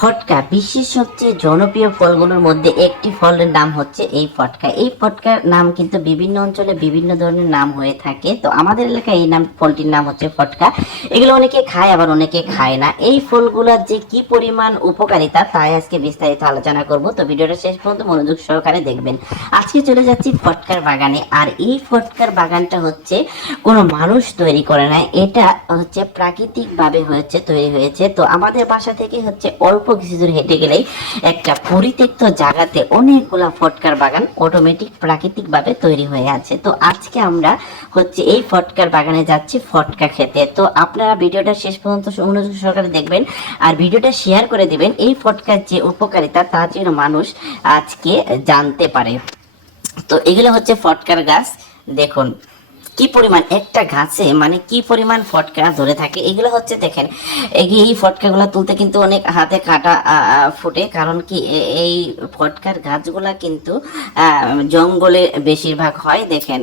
ফটকা বিশ্বের সবচেয়ে জনপ্রিয় ফলগুলোর মধ্যে একটি ফলের নাম হচ্ছে এই ফটকা। এই ফটকার নাম কিন্তু বিভিন্ন অঞ্চলে বিভিন্ন ধরনের নাম হয়ে থাকে। তো আমাদের এলাকায় এই ফলটির নাম হচ্ছে ফটকা। এগুলো অনেকে খায় আবার অনেকে খায় না। এই ফলগুলোর যে কি পরিমাণ উপকারিতা তাই আজকে বিস্তারিত আলোচনা করব। তো ভিডিওটা শেষ পর্যন্ত মনোযোগ সহকারে দেখবেন। আজকে চলে যাচ্ছি ফটকার বাগানে। আর এই ফটকার বাগানটা হচ্ছে কোনো মানুষ তৈরি করে না, এটা হচ্ছে প্রাকৃতিকভাবে তৈরি হয়েছে। তো আমাদের বাসা থেকে হচ্ছে অল্প কিছু দূর হেঁটে গেলেই একটা পরিত্যক্ত জায়গাতে অনেকগুলা ফটকার বাগান অটোমেটিক প্রাকৃতিকভাবে তৈরি হয়ে আছে। তো আজকে আমরা হচ্ছে এই ফটকার বাগানে যাচ্ছি ফটকা খেতে। তো আপনারা ভিডিওটা শেষ পর্যন্ত মনোযোগ সহকারে দেখবেন আর ভিডিওটা শেয়ার করে দিবেন। এই ফটকার যে উপকারিতা তা যেন মানুষ আজকে জানতে পারে। তো এগুলো হচ্ছে ফটকার গাছ। দেখুন কি পরিমাণ একটা গাছে মানে কি পরিমাণ ফটকা ধরে থাকে। এগুলো হচ্ছে দেখেন এই ফটকাগুলো তুলতে কিন্তু অনেক হাতে কাটা ফুটে, কারণ কি এই ফটকার গাছগুলা কিন্তু জঙ্গলে বেশিরভাগ হয়। দেখেন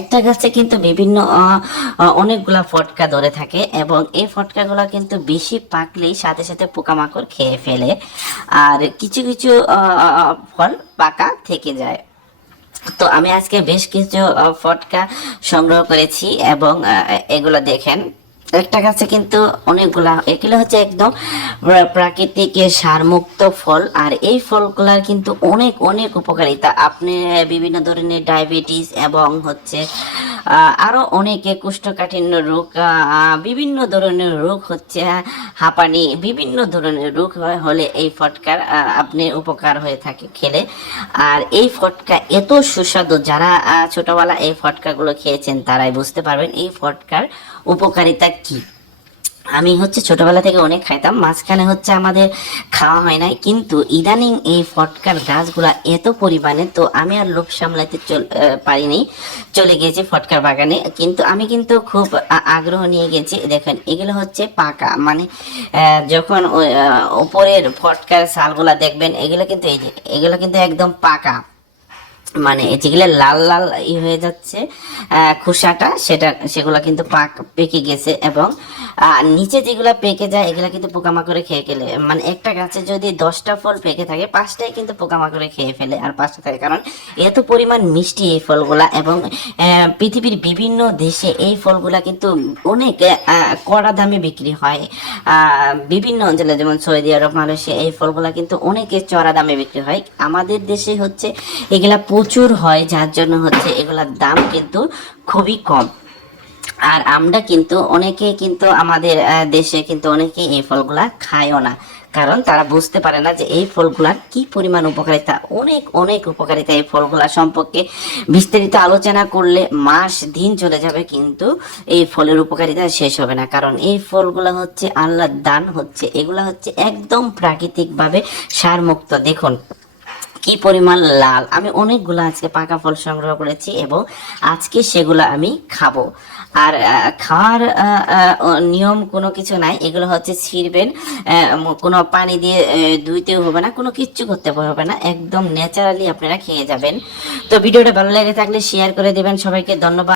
একটা গাছে কিন্তু বিভিন্ন অনেকগুলা ফটকা ধরে থাকে এবং এই ফটকাগুলো কিন্তু বেশি পাকলেই সাথে সাথে পোকামাকড় খেয়ে ফেলে, আর কিছু কিছু ফল পাকা থেকে যায়। তো আমি আজকে বেশ কিছু ফটকা সংগ্রহ করেছি এবং এগুলো দেখেন একটা গাছে কিন্তু অনেকগুলা, এগুলো হচ্ছে একদম প্রাকৃতিক সারমুক্ত ফল। আর এই ফলগুলার কিন্তু অনেক অনেক উপকারিতা। আপনি বিভিন্ন ধরনের ডায়াবেটিস এবং হচ্ছে আরো অনেকে কোষ্ঠকাঠিন্য রোগ, বিভিন্ন ধরনের রোগ হচ্ছে হাঁপানি, বিভিন্ন ধরনের রোগ হলে এই ফটকার আপনি উপকার হয়ে থাকে খেলে। আর এই ফটকা এত সুস্বাদু, যারা ছোটবেলা এই ফটকাগুলো খেয়েছেন তারাই বুঝতে পারবেন এই ফটকার উপকারিতা কি। আমি হচ্ছে ছোটবেলা থেকে অনেক খাইতাম, মাঝখানে হচ্ছে আমাদের খাওয়া হয় নাই, কিন্তু ইদানিং এই ফটকার গাছগুলা এত পরিমাণে, তো আমি আর লোভ সামলাতে পারিনি, চলে গিয়েছি ফটকার বাগানে। কিন্তু আমি কিন্তু খুব আগ্রহ নিয়ে গেছি। দেখেন এগুলো হচ্ছে পাকা, মানে যখন উপরের ফটকার ছালগুলা দেখবেন এগুলো কিন্তু এই যে এগুলো কিন্তু একদম পাকা, মানে যেগুলো লাল লাল হয়ে যাচ্ছে খোসাটা, সেগুলো কিন্তু পেকে গেছে এবং নিচে যেগুলো পেকে যায় এগুলো কিন্তু পোকামাকড়ে খেয়ে ফেলে। মানে একটা গাছে যদি 10টা ফল পেকে থাকে 5টাই কিন্তু পোকামাকড়ে খেয়ে ফেলে আর 5টা থাকে, কারণ এত পরিমাণ মিষ্টি এই ফলগুলা। এবং পৃথিবীর বিভিন্ন দেশে এই ফলগুলা কিন্তু অনেক কড়া দামে বিক্রি হয়। বিভিন্ন অঞ্চলে যেমন সৌদি আরব, মালয়েশিয়া এই ফলগুলা কিন্তু অনেকে চড়া দামে বিক্রি হয়। আমাদের দেশে হচ্ছে এগুলা প্রচুর হয়, যার জন্য হচ্ছে এগুলার দাম কিন্তু খুবই কম। আর আমরা কিন্তু অনেকে কিন্তু আমাদের দেশে কিন্তু অনেকে এই ফলগুলা খায়ও না, কারণ তারা বুঝতে পারে না যে এই ফলগুলার কি পরিমাণ উপকারিতা। অনেক অনেক উপকারিতা এই ফলগুলা সম্পর্কে বিস্তারিত আলোচনা করলে মাস দিন চলে যাবে, কিন্তু এই ফলের উপকারিতা শেষ হবে না। কারণ এই ফলগুলা হচ্ছে আল্লাহর দান, হচ্ছে এগুলা হচ্ছে একদম প্রাকৃতিকভাবে সারমুক্ত। দেখুন কি পরিমাণ লাল। আমি অনেকগুলো আজকে পাকা ফল সংগ্রহ করেছি এবং আজকে সেগুলো আমি খাবো। আর খাওয়ার নিয়ম কোনো কিছু নাই, এগুলো হচ্ছে ছিঁড়বেন, কোনো পানি দিয়ে ধুইতেও হবে না, কোনো কিচ্ছু করতে হবে না, একদম ন্যাচারালি আপনারা খেয়ে যাবেন। তো ভিডিওটা ভালো লেগে থাকলে শেয়ার করে দেবেন। সবাইকে ধন্যবাদ।